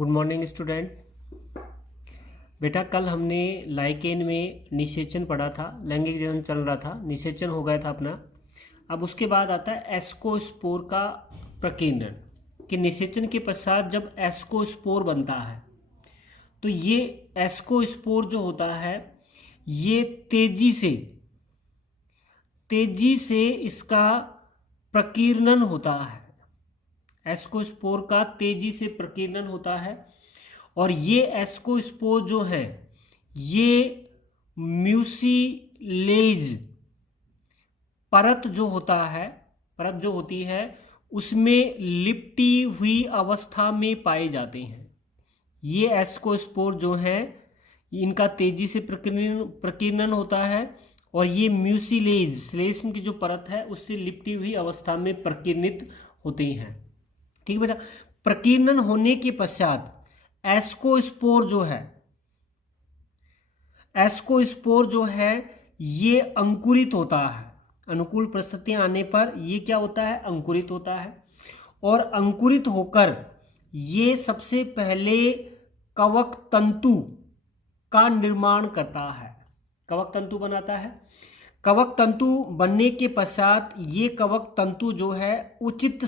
Good morning student. बेटा कल हमने लाइकेन में निषेचन पढ़ा था, लैंगिक जनन चल रहा था, निषेचन हो गया था अपना। अब उसके बाद आता है एस्कोस्पोर का प्रकीर्णन, कि निषेचन के पश्चात जब एस्कोस्पोर बनता है तो ये एस्कोस्पोर जो होता है ये तेजी से इसका प्रकीर्णन होता है। एस्कोस्पोर का तेजी से प्रकीर्णन होता है और ये एस्कोस्पोर जो है ये म्यूसिलेज परत जो होती है उसमें लिपटी हुई अवस्था में पाए जाते हैं। ये एस्कोस्पोर जो है इनका तेजी से प्रकीर्णन होता है और ये म्यूसिलेज श्लेष्म की जो परत है उससे लिपटी हुई अवस्था में प्रकीर्णित होते हैं। ठीक है बेटा। प्रकीर्णन होने के पश्चात एस्कोस्पोर जो है ये अंकुरित होता है। अनुकूल परिस्थितियां आने पर ये क्या होता है, अंकुरित होता है और अंकुरित होकर ये सबसे पहले कवक तंतु का निर्माण करता है, कवक तंतु बनाता है। कवक तंतु बनने के पश्चात ये कवक तंतु जो है उचित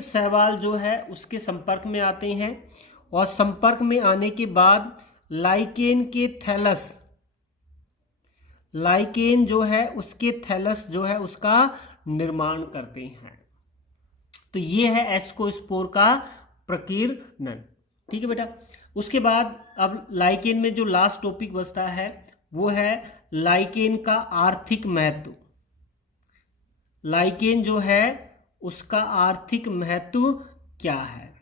शैवाल जो है उसके संपर्क में आते हैं और संपर्क में आने के बाद लाइकेन जो है उसके थैलस जो है उसका निर्माण करते हैं। तो ये है एस्कोस्पोर का प्रकीर्णन। ठीक है बेटा। उसके बाद अब लाइकेन में जो लास्ट टॉपिक बचता है वो है लाइकेन का आर्थिक महत्व। लाइकेन जो है उसका आर्थिक महत्व क्या है।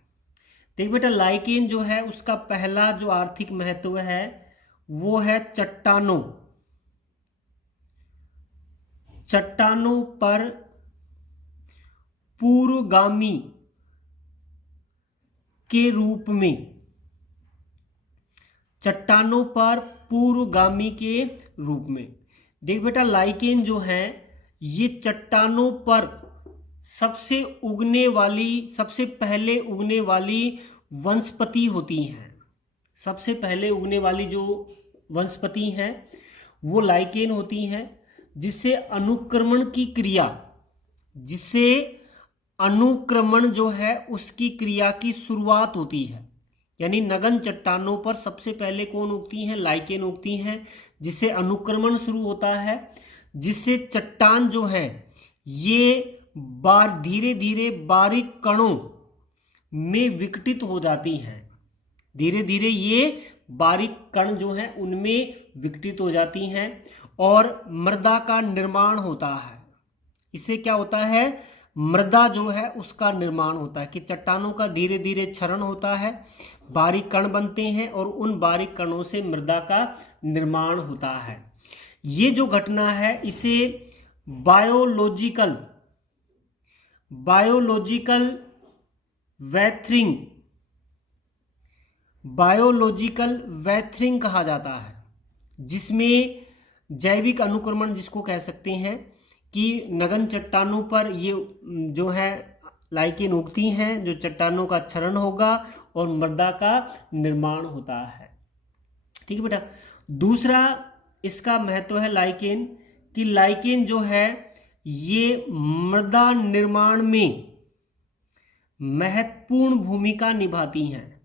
देख बेटा, लाइकेन जो है उसका पहला जो आर्थिक महत्व है वो है चट्टानों पर पूर्वगामी के रूप में, चट्टानों पर पूर्वगामी के रूप में। देख बेटा, लाइकेन जो है ये चट्टानों पर सबसे पहले उगने वाली वनस्पति होती हैं। सबसे पहले उगने वाली जो वनस्पति हैं वो लाइकेन होती हैं, जिससे अनुक्रमण जो है उसकी क्रिया की शुरुआत होती है। यानी नगन चट्टानों पर सबसे पहले कौन उगती हैं, लाइकेन उगती हैं, जिससे अनुक्रमण शुरू होता है, जिससे चट्टान जो है ये धीरे धीरे बारीक कणों में विघटित हो जाती हैं। धीरे धीरे ये बारीक कण जो हैं उनमें विघटित हो जाती हैं और मृदा का निर्माण होता है। इससे क्या होता है, मृदा जो है उसका निर्माण होता है कि चट्टानों का धीरे धीरे क्षरण होता है, बारीक कण बनते हैं और उन बारीक कणों से मृदा का निर्माण होता है। ये जो घटना है इसे बायोलॉजिकल वेथरिंग कहा जाता है, जिसमें जैविक अनुक्रमण जिसको कह सकते हैं कि नगन चट्टानों पर ये जो है लाइकेन उगती हैं, जो चट्टानों का क्षरण होगा और मृदा का निर्माण होता है। ठीक है बेटा। दूसरा इसका महत्व है लाइकेन, कि लाइकेन जो है ये मृदा निर्माण में महत्वपूर्ण भूमिका निभाती हैं।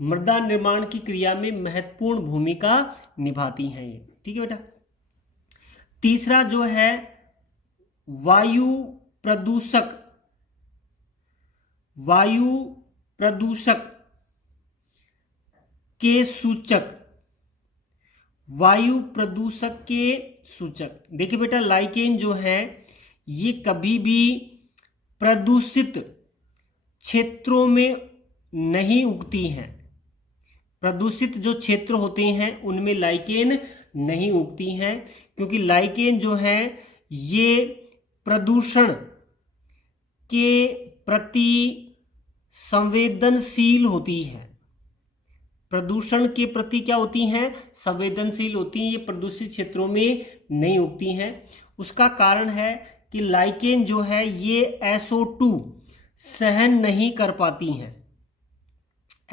मृदा निर्माण की क्रिया में महत्वपूर्ण भूमिका निभाती हैं ये। ठीक है बेटा। तीसरा जो है वायु प्रदूषक के सूचक। देखिए बेटा, लाइकेन जो है ये कभी भी प्रदूषित क्षेत्रों में नहीं उगती हैं। प्रदूषित जो क्षेत्र होते हैं उनमें लाइकेन नहीं उगती हैं, क्योंकि लाइकेन जो है ये प्रदूषण के प्रति संवेदनशील होती है। प्रदूषण के प्रति क्या होती हैं, संवेदनशील होती हैं। ये प्रदूषित क्षेत्रों में नहीं उगती हैं। उसका कारण है कि लाइकेन जो है ये SO2 सहन नहीं कर पाती हैं,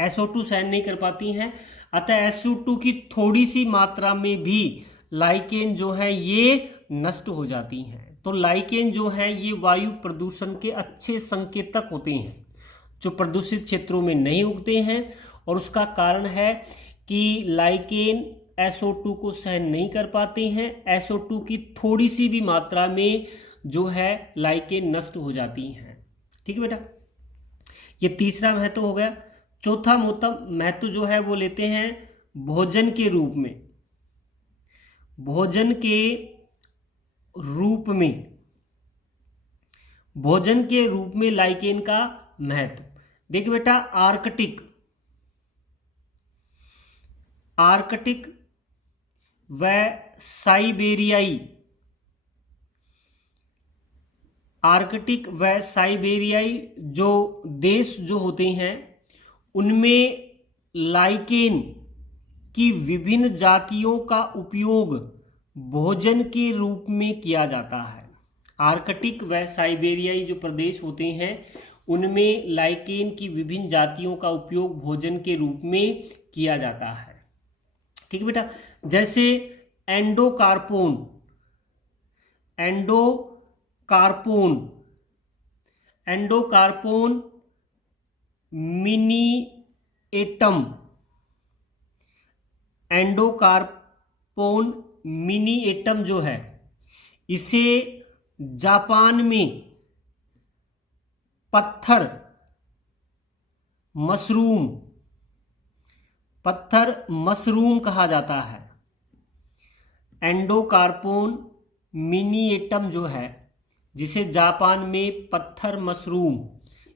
SO2 सहन नहीं कर पाती हैं, अतः SO2 की थोड़ी सी मात्रा में भी लाइकेन जो है ये नष्ट हो जाती हैं। तो लाइकेन जो है ये वायु प्रदूषण के अच्छे संकेतक होते हैं जो प्रदूषित क्षेत्रों में नहीं उगते हैं, और उसका कारण है कि लाइकेन SO2 को सहन नहीं कर पाते हैं। SO2 की थोड़ी सी भी मात्रा में जो है लाइकेन नष्ट हो जाती हैं। ठीक है बेटा, ये तीसरा महत्व हो गया। चौथा महत्व जो है वो लेते हैं भोजन के रूप में। भोजन के रूप में लाइकेन का महत्व देखिए बेटा, आर्कटिक व साइबेरियाई जो देश जो होते हैं उनमें लाइकेन की विभिन्न जातियों का उपयोग भोजन के रूप में किया जाता है। आर्कटिक व साइबेरियाई जो प्रदेश होते हैं उनमें लाइकेन की विभिन्न जातियों का उपयोग भोजन के रूप में किया जाता है। ठीक है बेटा, जैसे एंडोकार्पोन मिनीएटम जो है इसे जापान में पत्थर मशरूम कहा जाता है। एंडोकार्पोन मिनीएटम जो है जिसे जापान में पत्थर मशरूम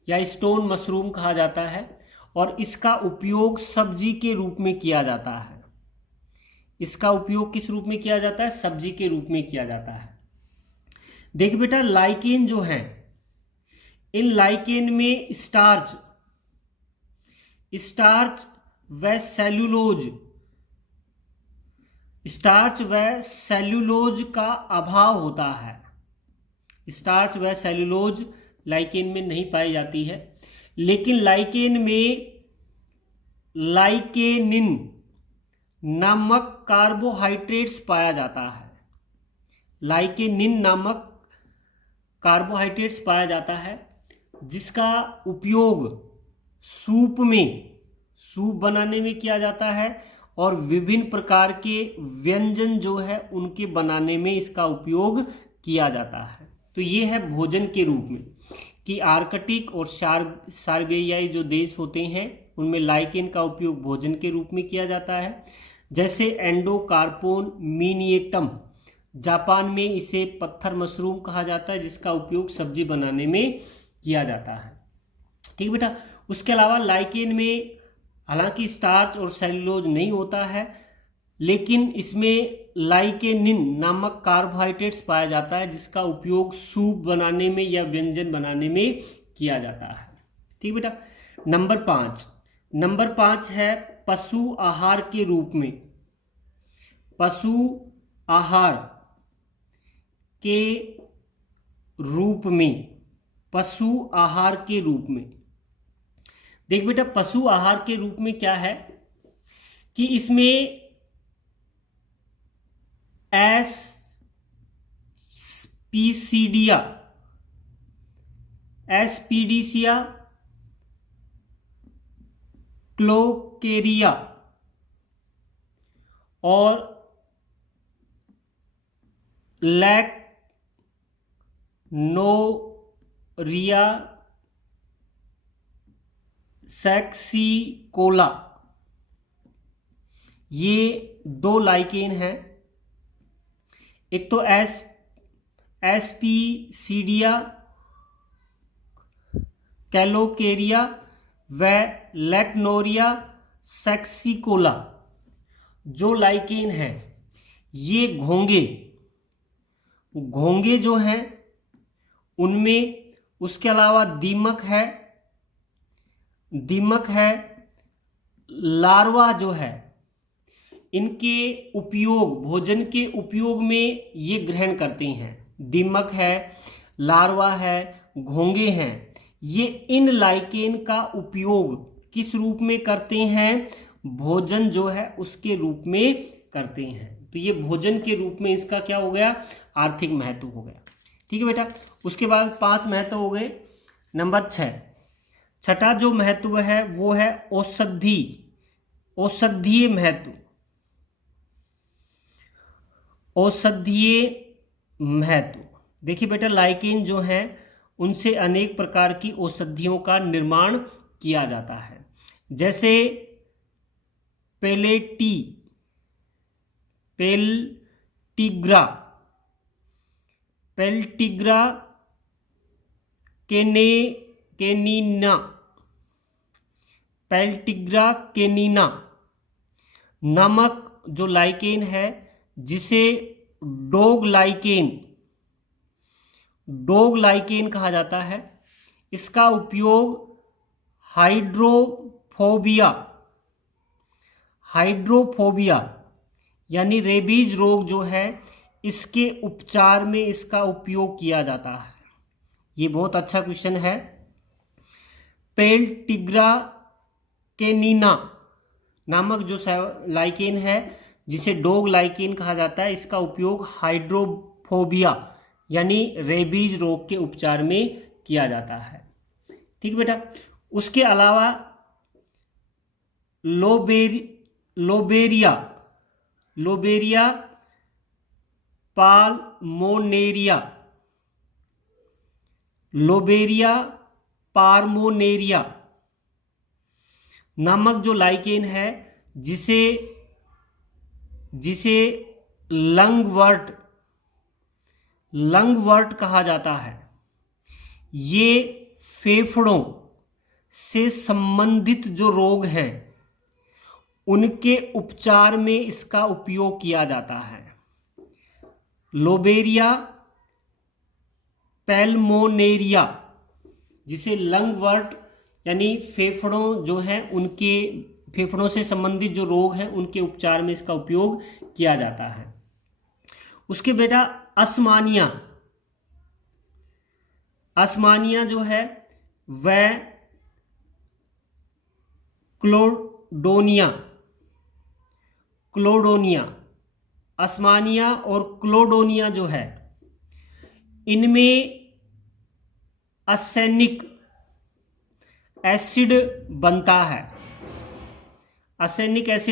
या स्टोन मशरूम कहा जाता है, और इसका उपयोग सब्जी के रूप में किया जाता है। इसका उपयोग किस रूप में किया जाता है? सब्जी के रूप में किया जाता है। देख बेटा, लाइकेन जो है इन लाइकेन में स्टार्च व सेल्यूलोज का अभाव होता है। स्टार्च व सेल्यूलोज लाइकेन में नहीं पाई जाती है, लेकिन लाइकेन में लाइकेनिन नामक कार्बोहाइड्रेट्स पाया जाता है। लाइकेनिन नामक कार्बोहाइड्रेट्स पाया जाता है जिसका उपयोग सूप बनाने में किया जाता है, और विभिन्न प्रकार के व्यंजन जो है उनके बनाने में इसका उपयोग किया जाता है। तो ये है भोजन के रूप में कि आर्कटिक और साइबेरियाई जो देश होते हैं उनमें लाइकेन का उपयोग भोजन के रूप में किया जाता है। जैसे एंडोकार्पोन मिनीएटम, जापान में इसे पत्थर मशरूम कहा जाता है जिसका उपयोग सब्जी बनाने में किया जाता है। ठीक बेटा, उसके अलावा लाइकेन में हालांकि स्टार्च और सेल्यूलोज नहीं होता है, लेकिन इसमें लाइकेनिन नामक कार्बोहाइड्रेट्स पाया जाता है जिसका उपयोग सूप बनाने में या व्यंजन बनाने में किया जाता है। ठीक बेटा, नंबर 5 है पशु आहार के रूप में। पशु आहार के रूप में देख बेटा, पशु आहार के रूप में क्या है कि इसमें एस्पीडीसिया, क्लोकेरिया और लैक्नोरिया सैक्सिकोला, ये 2 लाइकेन हैं। एक तो एस्पीसीडिया कैलोकेरिया व लैक्नोरिया सैक्सिकोला जो लाइकेन है ये घोंगे जो हैं उनमें, उसके अलावा दीमक है, लार्वा जो है इनके उपयोग भोजन के उपयोग में ये ग्रहण करते हैं। दीमक है, लार्वा है, घोंगे हैं, ये इन लाइकेन का उपयोग किस रूप में करते हैं? भोजन जो है उसके रूप में करते हैं। तो ये भोजन के रूप में इसका क्या हो गया? आर्थिक महत्व हो गया। ठीक है बेटा। उसके बाद 5 महत्व हो गए। नंबर 6, छठा जो महत्व है वो है औषधीय महत्व। औषधीय महत्व, देखिए बेटा, लाइकेन जो है उनसे अनेक प्रकार की औषधियों का निर्माण किया जाता है, जैसे पेल्टिग्रा केनिना नामक जो लाइकेन है, जिसे डोग लाइकेन कहा जाता है। इसका उपयोग हाइड्रोफोबिया यानी रेबीज रोग जो है इसके उपचार में इसका उपयोग किया जाता है। ये बहुत अच्छा क्वेश्चन है। पेल्टिग्रा केनिना नामक जो लाइकेन है, जिसे डोग लाइकेन कहा जाता है, इसका उपयोग हाइड्रोफोबिया यानी रेबीज रोग के उपचार में किया जाता है। ठीक बेटा। उसके अलावा लोबेरिया पाल्मोनेरिया नामक जो लाइकेन है, जिसे लंगवर्ट कहा जाता है, ये फेफड़ों से संबंधित जो रोग हैं उनके उपचार में इसका उपयोग किया जाता है। लोबेरिया पैल्मोनेरिया, जिसे लंगवर्ट यानी फेफड़ों जो हैं उनके फेफड़ों से संबंधित जो रोग हैं उनके उपचार में इसका उपयोग किया जाता है। उसके बेटा अस्मानिया जो है वह क्लोडोनिया अस्मानिया और क्लोडोनिया जो है, इनमें अर्सेनिक एसिड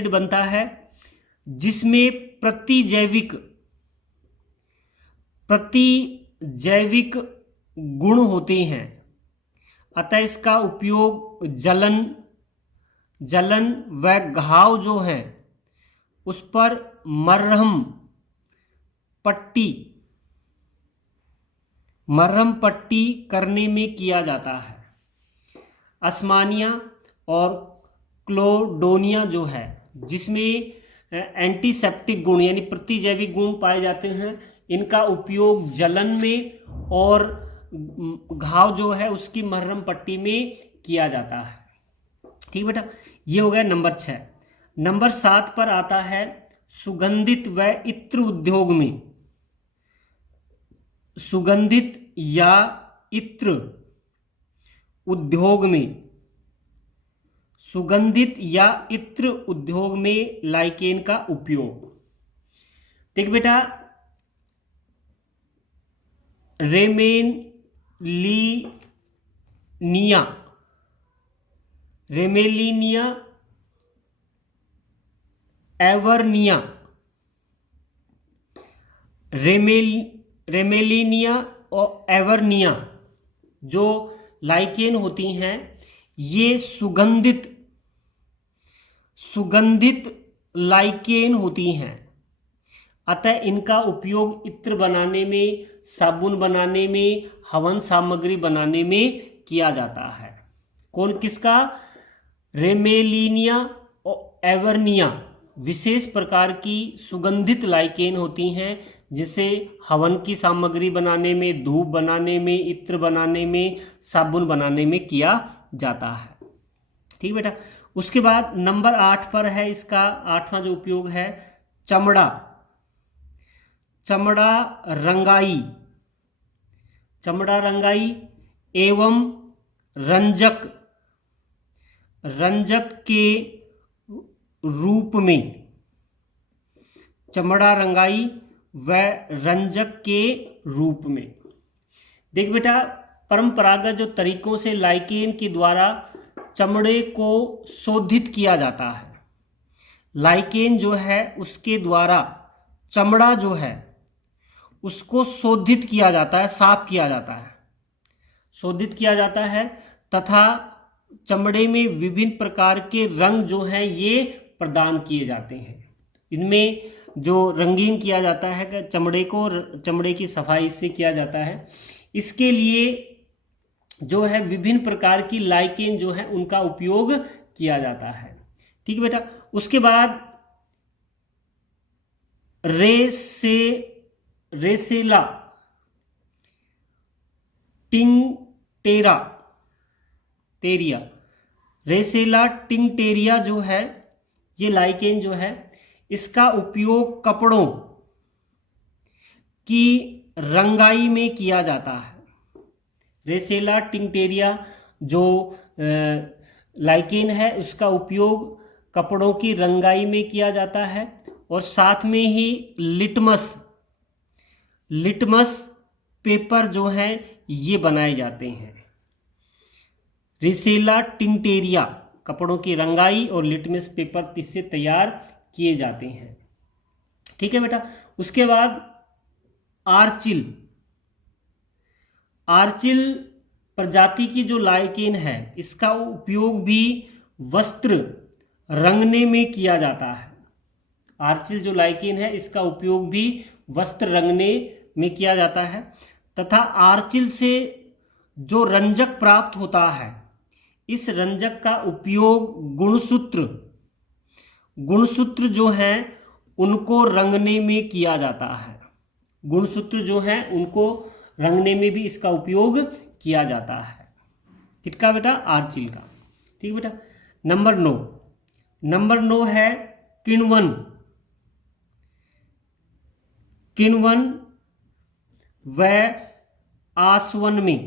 बनता है, जिसमें प्रतिजैविक गुण होते हैं। अतः इसका उपयोग जलन व घाव जो है उस पर मरहम पट्टी करने में किया जाता है। अस्मानिया और क्लोडोनिया जो है, जिसमें एंटीसेप्टिक गुण यानी प्रतिजैविक गुण पाए जाते हैं, इनका उपयोग जलन में और घाव जो है उसकी मरहम पट्टी में किया जाता है। ठीक बेटा। ये हो गया नंबर 6। नंबर 7 पर आता है सुगंधित व इत्र उद्योग में। सुगंधित या इत्र उद्योग में लाइकेन का उपयोग। ठीक बेटा। रेमेलिनिया और एवर्निया जो लाइकेन होती हैं, ये सुगंधित लाइकेन होती हैं। अतः इनका उपयोग इत्र बनाने में, साबुन बनाने में, हवन सामग्री बनाने में किया जाता है। किसका? रेमेलिनिया और एवर्निया विशेष प्रकार की सुगंधित लाइकेन होती हैं, जिसे हवन की सामग्री बनाने में, धूप बनाने में, इत्र बनाने में, साबुन बनाने में किया जाता है। ठीक बेटा। उसके बाद नंबर 8 पर है इसका 8वां जो उपयोग है चमड़ा रंगाई एवं रंजक के रूप में, चमड़ा रंगाई व रंजक के रूप में। देख बेटा, परंपरागत जो तरीकों से लाइकेन के द्वारा चमड़े को शोधित किया जाता है, लाइकेन जो है उसके द्वारा चमड़ा जो है उसको शोधित किया जाता है, साफ किया जाता है, शोधित किया जाता है तथा चमड़े में विभिन्न प्रकार के रंग जो हैं ये प्रदान किए जाते हैं। इनमें जो रंगीन किया जाता है कि चमड़े की सफाई इससे किया जाता है। इसके लिए जो है विभिन्न प्रकार की लाइकेन जो है उनका उपयोग किया जाता है। ठीक है बेटा। उसके बाद रेसेला टिंगटेरिया, रेसेला टिंगटेरिया जो है ये लाइकेन जो है इसका उपयोग कपड़ों की रंगाई में किया जाता है। रेसेला टिंगटेरिया जो लाइकेन है उसका उपयोग कपड़ों की रंगाई में किया जाता है और साथ में ही लिटमस पेपर जो है ये बनाए जाते हैं। रेसेला टिंगटेरिया कपड़ों की रंगाई और लिटमस पेपर इससे तैयार किए जाते हैं। ठीक है बेटा। उसके बाद आर्चिल प्रजाति की जो लाइकेन है इसका उपयोग भी वस्त्र रंगने में किया जाता है। आर्चिल जो लाइकेन है इसका उपयोग भी वस्त्र रंगने में किया जाता है तथा आर्चिल से जो रंजक प्राप्त होता है इस रंजक का उपयोग गुणसूत्र जो हैं उनको रंगने में किया जाता है। गुणसूत्र जो हैं उनको रंगने में भी इसका उपयोग किया जाता है। किसका बेटा? आर्चिल का। ठीक बेटा। नंबर 9 है किण्वन व आसवन में।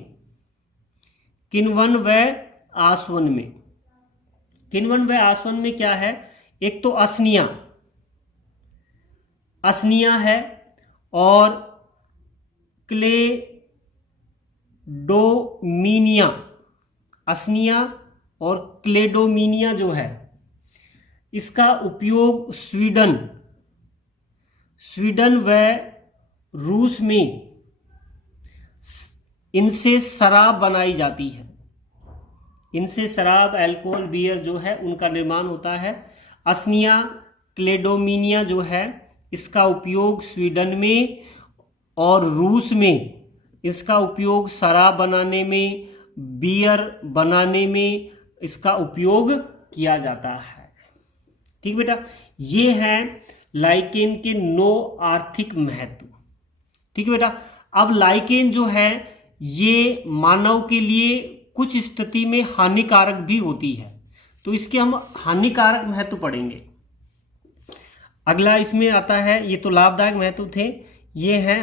किण्वन व आसवन में क्या है? एक तो असनिया है और क्लेडोमीनिया। असनिया और क्लेडोमीनिया जो है इसका उपयोग स्वीडन व रूस में इनसे शराब बनाई जाती है। इनसे शराब, अल्कोहल, बियर जो है उनका निर्माण होता है। असनिया क्लेडोमीनिया जो है इसका उपयोग स्वीडन में और रूस में इसका उपयोग शराब बनाने में, बियर बनाने में इसका उपयोग किया जाता है। ठीक बेटा। ये है लाइकेन के 9 आर्थिक महत्व। ठीक है बेटा। अब लाइकेन जो है ये मानव के लिए कुछ स्थिति में हानिकारक भी होती है, तो इसके हम हानिकारक महत्व पढ़ेंगे। अगला इसमें आता है, ये तो लाभदायक महत्व थे, ये है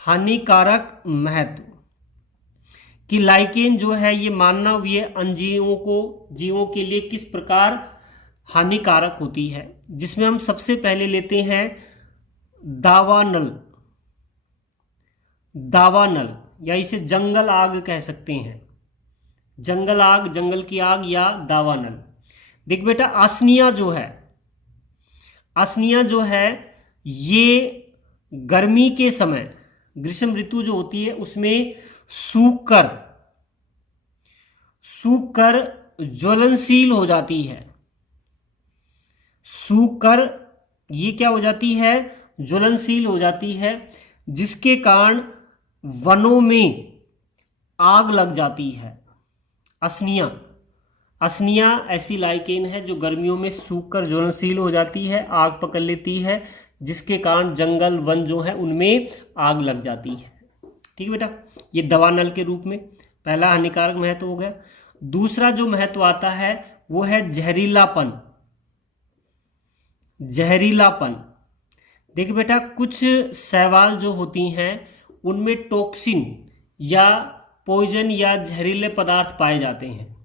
हानिकारक महत्व कि लाइकेन जो है ये मानव, ये अन्य जीवों के लिए किस प्रकार हानिकारक होती है। जिसमें हम सबसे पहले लेते हैं दावानल या इसे जंगल आग कह सकते हैं। जंगल आग, जंगल की आग या दावानल। देख बेटा, असनिया जो है ये गर्मी के समय, ग्रीष्म ऋतु जो होती है उसमें सूख कर ज्वलनशील हो जाती है। सूख कर ये क्या हो जाती है? ज्वलनशील हो जाती है, जिसके कारण वनों में आग लग जाती है। असनिया ऐसी लाइकेन है जो गर्मियों में सूख कर ज्वलनशील हो जाती है, आग पकड़ लेती है, जिसके कारण जंगल, वन जो है उनमें आग लग जाती है। ठीक है बेटा। ये दावानल के रूप में पहला हानिकारक महत्व हो गया। दूसरा जो महत्व आता है वो है जहरीलापन। देखिए बेटा, कुछ शैवाल जो होती हैं उनमें टॉक्सिन या पॉइजन या जहरीले पदार्थ पाए जाते हैं,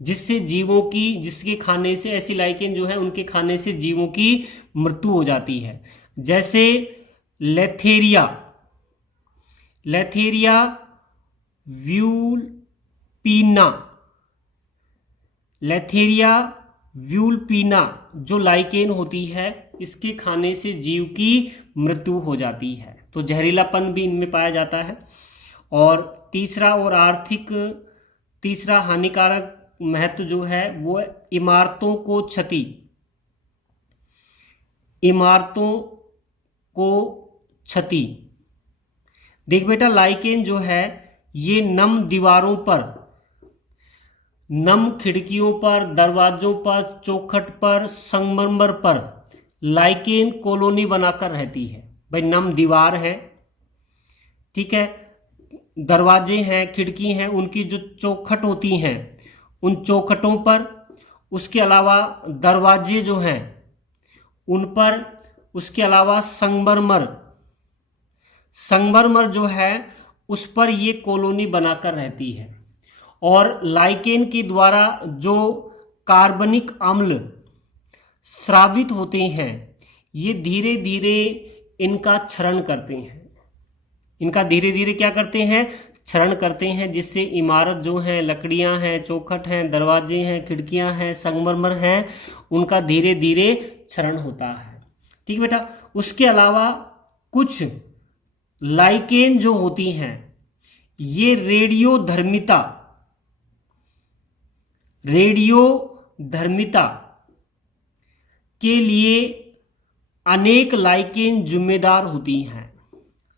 जिससे जीवों की, जिसके खाने से, ऐसी लाइकेन जो है उनके खाने से जीवों की मृत्यु हो जाती है। जैसे लेथेरिया व्यूलपीना, लेथेरिया व्यूलपीना जो लाइकेन होती है, इसके खाने से जीव की मृत्यु हो जाती है। तो जहरीलापन भी इनमें पाया जाता है। और तीसरा हानिकारक महत्व जो है वो है इमारतों को क्षति। देख बेटा, लाइकेन जो है ये नम दीवारों पर, नम खिड़कियों पर, दरवाजों पर, चौखट पर, संगमरमर पर लाइकेन कॉलोनी बनाकर रहती है। भाई नम दीवार है, ठीक है, दरवाजे हैं, खिड़की हैं, उनकी जो चौखट होती हैं उन चौखटों पर, उसके अलावा दरवाजे जो हैं उन पर, उसके अलावा संगमरमर जो है उस पर ये कॉलोनी बनाकर रहती है। और लाइकेन के द्वारा जो कार्बनिक अम्ल स्रावित होते हैं, ये धीरे धीरे इनका क्षरण करते हैं। इनका धीरे धीरे क्या करते हैं? क्षरण करते हैं, जिससे इमारत जो है, लकड़ियां हैं, चौखट हैं, दरवाजे हैं, खिड़कियां हैं, संगमरमर हैं, उनका धीरे धीरे क्षरण होता है। ठीक बेटा। उसके अलावा कुछ लाइकेन जो होती हैं ये रेडियोधर्मिता के लिए अनेक लाइकेन जिम्मेदार होती हैं।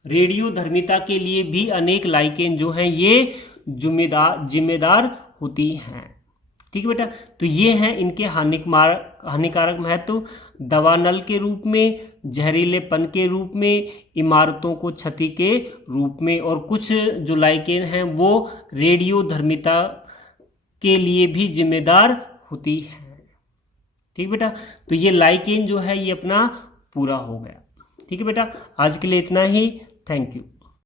रेडियोधर्मिता के लिए भी अनेक लाइकेन जो हैं ये जिम्मेदार होती हैं। ठीक है बेटा। तो ये हैं इनके हानिकारक महत्व, दवा नल के रूप में, जहरीलेपन के रूप में, इमारतों को क्षति के रूप में, और कुछ जो लाइकेन हैं वो रेडियोधर्मिता के लिए भी जिम्मेदार होती है। ठीक बेटा। तो ये लाइकेन जो है ये अपना पूरा हो गया। ठीक है बेटा, आज के लिए इतना ही। Thank you.